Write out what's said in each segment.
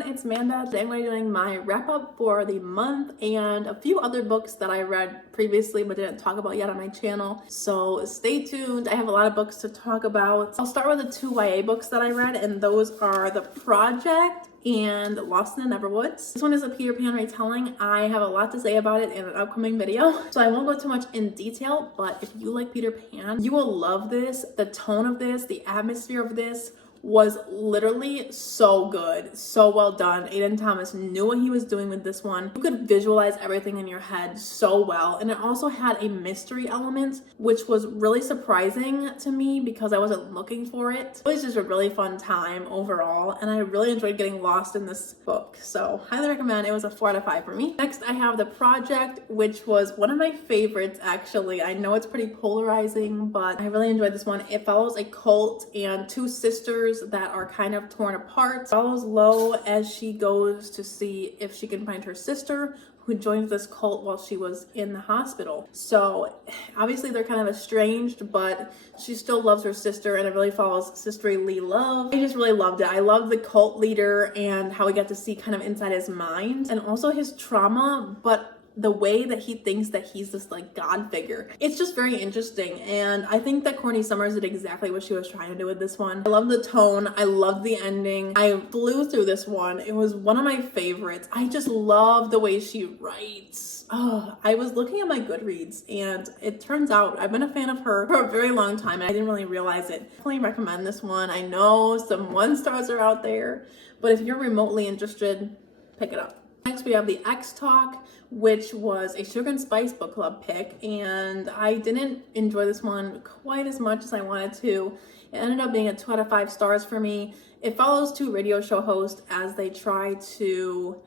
everyone, it's Amanda. Today I'm going to be doing my wrap up for the month and a few other books that I read previously but didn't talk about yet on my channel. So stay tuned. I have a lot of books to talk about. I'll start with the 2 YA books that I read, and those are The Project and Lost in the Neverwoods. This one is a Peter Pan retelling. I have a lot to say about it in an upcoming video, so I won't go too much in detail, but if you like Peter Pan, you will love this. The tone of this, the atmosphere of this was literally so good, so well done. Aiden Thomas knew what he was doing with this one. You could visualize everything in your head so well, and it also had a mystery element, which was really surprising to me because I wasn't looking for it. It was just a really fun time overall, and I really enjoyed getting lost in this book, so highly recommend. It was a 4 out of 5 for me. Next, I have The Project, which was one of my favorites actually. I know it's pretty polarizing, but I really enjoyed this one. It follows a cult and 2 sisters that are kind of torn apart. Follows Lo as she goes to see if she can find her sister who joins this cult while she was in the hospital. So obviously they're kind of estranged, but she still loves her sister, and it really follows sisterly love. I just really loved it. I loved the cult leader and how we got to see kind of inside his mind and also his trauma, but the way that he thinks that he's this like god figure. It's just very interesting, and I think that Courtney Summers did exactly what she was trying to do with this one. I love the tone, I love the ending. I flew through this one. It was one of my favorites. I just love the way she writes. Oh, I was looking at my Goodreads, and it turns out I've been a fan of her for a very long time, and I didn't really realize it. Definitely recommend this one. I know some 1-stars are out there, but if you're remotely interested, pick it up. Next, we have The X Talk, which was a Sugar and Spice book club pick, and I didn't enjoy this one quite as much as I wanted to. It ended up being a 2 out of 5 stars for me. It follows 2 radio show hosts as they try to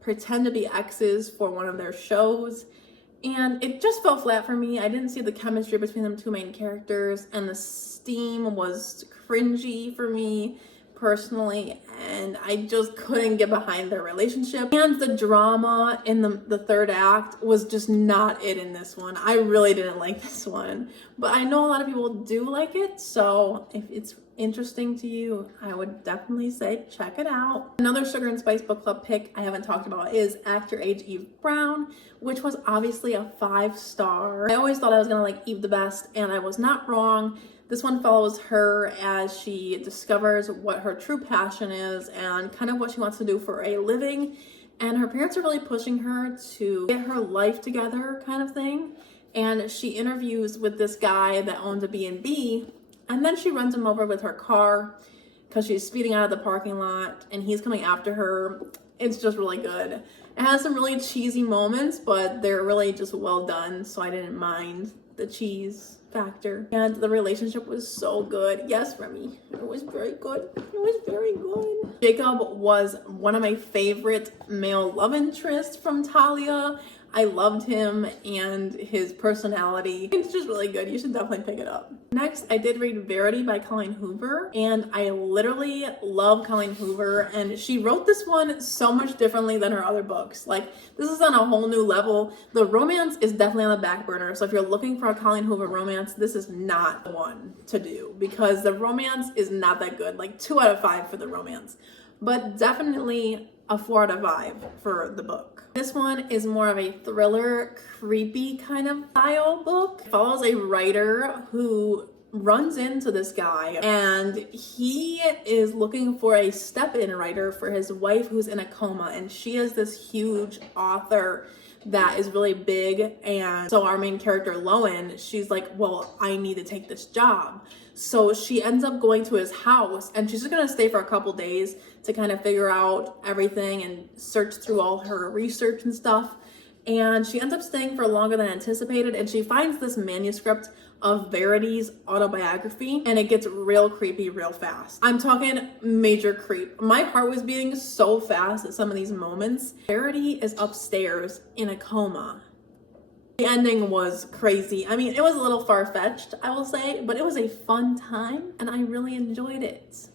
pretend to be exes for one of their shows, and it just fell flat for me. I didn't see the chemistry between them 2 main characters, and the steam was cringy for me personally, and I just couldn't get behind their relationship. And the drama in the 3rd act was just not it in this one. I really didn't like this one, but I know a lot of people do like it, so if it's interesting to you, I would definitely say check it out. Another Sugar and Spice book club pick I haven't talked about is Actor Age Eve Brown, which was obviously a 5-star. I always thought I was gonna like Eve the best, and I was not wrong. This one follows her as she discovers what her true passion is and kind of what she wants to do for a living. And her parents are really pushing her to get her life together kind of thing. And she interviews with this guy that owns a B&B, and then she runs him over with her car because she's speeding out of the parking lot and he's coming after her. It's just really good. It has some really cheesy moments, but they're really just well done, so I didn't mind the cheese factor. And the relationship was so good. Yes, Remy, it was very good. It was very good. Jacob was one of my favorite male love interests from Talia. I loved him and his personality. It's just really good. You should definitely pick it up. Next, I did read Verity by Colleen Hoover, and I literally love Colleen Hoover, and she wrote this one so much differently than her other books. Like, this is on a whole new level. The romance is definitely on the back burner, so if you're looking for a Colleen Hoover romance, this is not the one to do because the romance is not that good. Like 2 out of 5 for the romance, but definitely a 4 out of 5 for the book. This one is more of a thriller, creepy kind of style book. It follows a writer who runs into this guy, and he is looking for a step-in writer for his wife who's in a coma, and she is this huge author that is really big. And so our main character Lowen, she's like, well, I need to take this job. So she ends up going to his house, and she's just gonna stay for a couple days to kind of figure out everything and search through all her research and stuff. And she ends up staying for longer than anticipated, and she finds this manuscript of Verity's autobiography, and it gets real creepy real fast. I'm talking major creep. My heart was beating so fast at some of these moments. Verity is upstairs in a coma. The ending was crazy. I mean, it was a little far-fetched, I will say, but it was a fun time, and I really enjoyed it.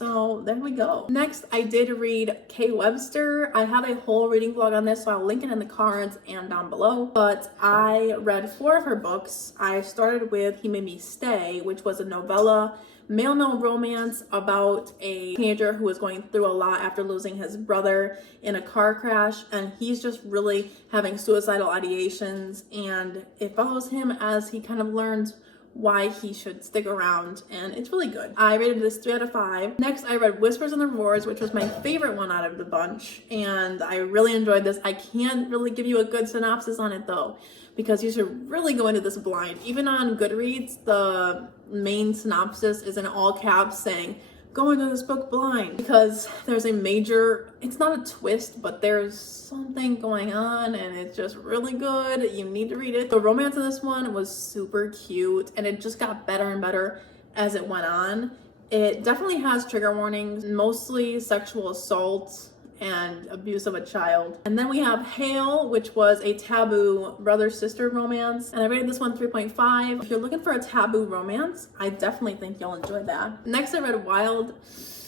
So there we go. Next, I did read Kayla Webster. I have a whole reading vlog on this, so I'll link it in the cards and down below. But I read 4 of her books. I started with He Made Me Stay, which was a novella male romance about a teenager who is going through a lot after losing his brother in a car crash, and he's just really having suicidal ideations, and it follows him as he kind of learns why he should stick around, and it's really good. I rated this 3 out of 5. Next, I read Whispers and the Roars, which was my favorite one out of the bunch, and I really enjoyed this. I can't really give you a good synopsis on it though, because you should really go into this blind. Even on Goodreads, the main synopsis is in all caps saying, go into this book blind, because there's a major, it's not a twist, but there's something going on and it's just really good. You need to read it. The romance in this one was super cute, and it just got better and better as it went on. It definitely has trigger warnings, mostly sexual assault and abuse of a child. And then we have Hale, which was a taboo brother-sister romance, and I rated this one 3.5. If you're looking for a taboo romance, I definitely think you'll enjoy that. Next, I read Wild.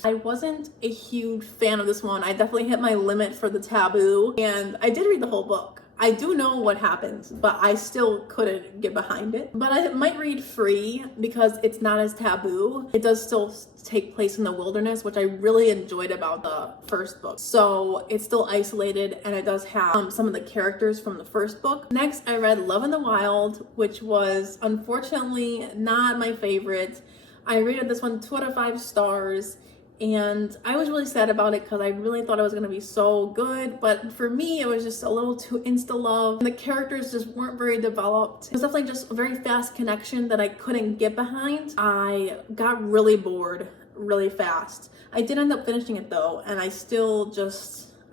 I wasn't a huge fan of this one. I definitely hit my limit for the taboo, and I did read the whole book. I do know what happens, but I still couldn't get behind it. But I might read Free because it's not as taboo. It does still take place in the wilderness, which I really enjoyed about the first book. So it's still isolated, and it does have some of the characters from the first book. Next, I read Love in the Wild, which was unfortunately not my favorite. I rated this one 2 out of 5 stars. And I was really sad about it because I really thought it was going to be so good. But for me, it was just a little too insta-love. And the characters just weren't very developed. It was definitely just a very fast connection that I couldn't get behind. I got really bored really fast. I did end up finishing it though. And I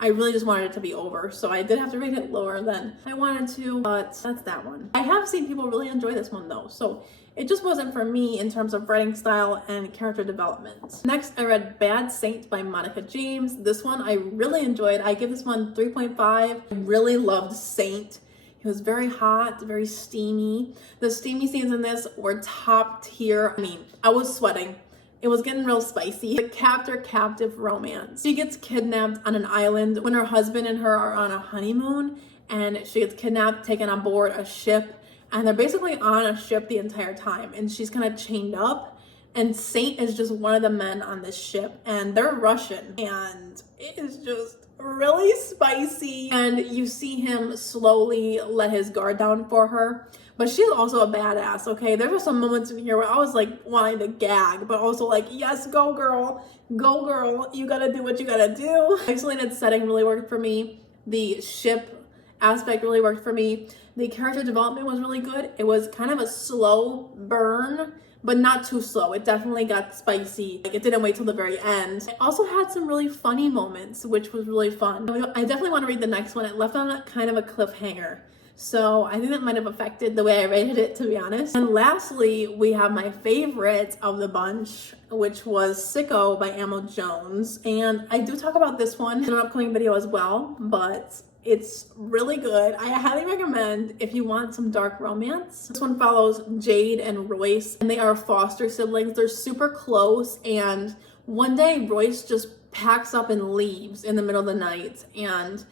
really just wanted it to be over. So I did have to rate it lower than I wanted to. But that's that one. I have seen people really enjoy this one though. So it just wasn't for me in terms of writing style and character development. Next, I read Bad Saint by Monica James. This one I really enjoyed. I give this one 3.5. I really loved Saint. He was very hot, very steamy. The steamy scenes in this were top tier. I mean, I was sweating. It was getting real spicy. The captor-captive romance. She gets kidnapped on an island when her husband and her are on a honeymoon, and she gets kidnapped, taken on board a ship, and they're basically on a ship the entire time, and she's kind of chained up, and Saint is just one of the men on this ship, and they're Russian, and it is just really spicy, and you see him slowly let his guard down for her. But she's also a badass, okay? There were some moments in here where I was like wanting to gag, but also like, yes, go girl, you gotta do what you gotta do. Isolated setting really worked for me. The ship aspect really worked for me. The character development was really good. It was kind of a slow burn, but not too slow. It definitely got spicy. Like, it didn't wait till the very end. It also had some really funny moments, which was really fun. I definitely want to read the next one. It left on a kind of a cliffhanger. So I think that might have affected the way I rated it, to be honest. And lastly, we have my favorite of the bunch, which was Sicko by Emma Jones. And I do talk about this one in an upcoming video as well, but it's really good. I highly recommend if you want some dark romance. This one follows Jade and Royce, and they are foster siblings. They're super close, and one day Royce just packs up and leaves in the middle of the night, and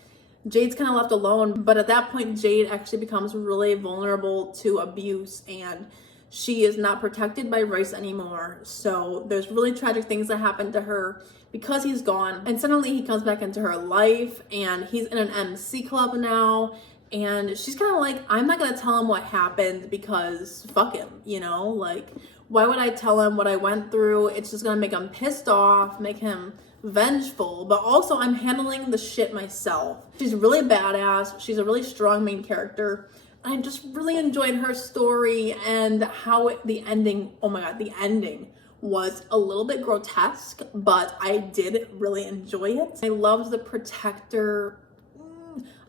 Jade's kind of left alone. But at that point, Jade actually becomes really vulnerable to abuse, and she is not protected by Royce anymore. So there's really tragic things that happen to her because he's gone, and suddenly he comes back into her life, and he's in an MC club now, and she's kind of like, I'm not gonna tell him what happened because fuck him, you know? Like, why would I tell him what I went through? It's just gonna make him pissed off, make him vengeful, but also I'm handling the shit myself. She's really badass. She's a really strong main character. I just really enjoyed her story and how the ending, oh my god, the ending was a little bit grotesque, but I did really enjoy it. I loved the protector.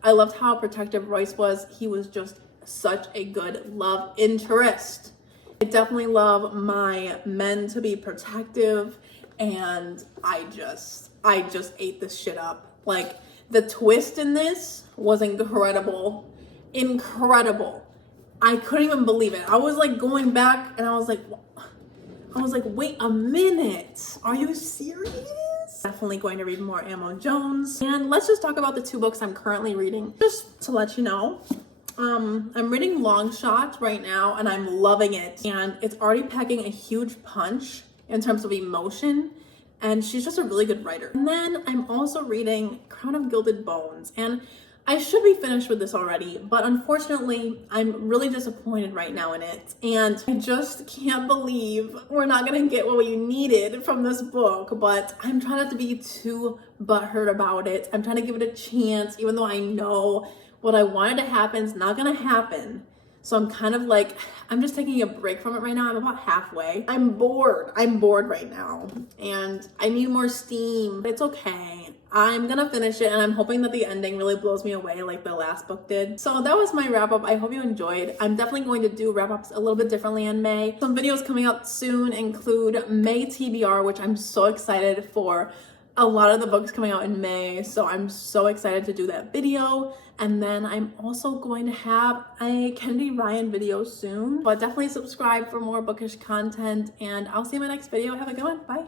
I loved how protective Royce was. He was just such a good love interest. I definitely love my men to be protective, and I just ate this shit up. Like, the twist in this was incredible. I couldn't even believe it. I was like going back, and I was like, wait a minute, are you serious? Definitely going to read more Emma Jones. And let's just talk about the 2 books I'm currently reading. Just to let you know, I'm reading Long Shot right now, and I'm loving it. And it's already packing a huge punch. in terms of emotion. And she's just a really good writer. And then I'm also reading Crown of Gilded Bones. And I should be finished with this already, but unfortunately, I'm really disappointed right now in it. And I just can't believe we're not gonna get what we needed from this book, but I'm trying not to be too butthurt about it. I'm trying to give it a chance, even though I know what I wanted to happen is not gonna happen. So I'm kind of like, I'm just taking a break from it right now. I'm about halfway. I'm bored right now. And I need more steam, but it's okay. I'm gonna finish it, and I'm hoping that the ending really blows me away like the last book did. So that was my wrap up. I hope you enjoyed. I'm definitely going to do wrap ups a little bit differently in May. Some videos coming out soon include May TBR, which I'm so excited for. A lot of the books coming out in May, so I'm so excited to do that video. And then I'm also going to have a Kennedy Ryan video soon, but definitely subscribe for more bookish content, and I'll see you in my next video. Have a good one. Bye.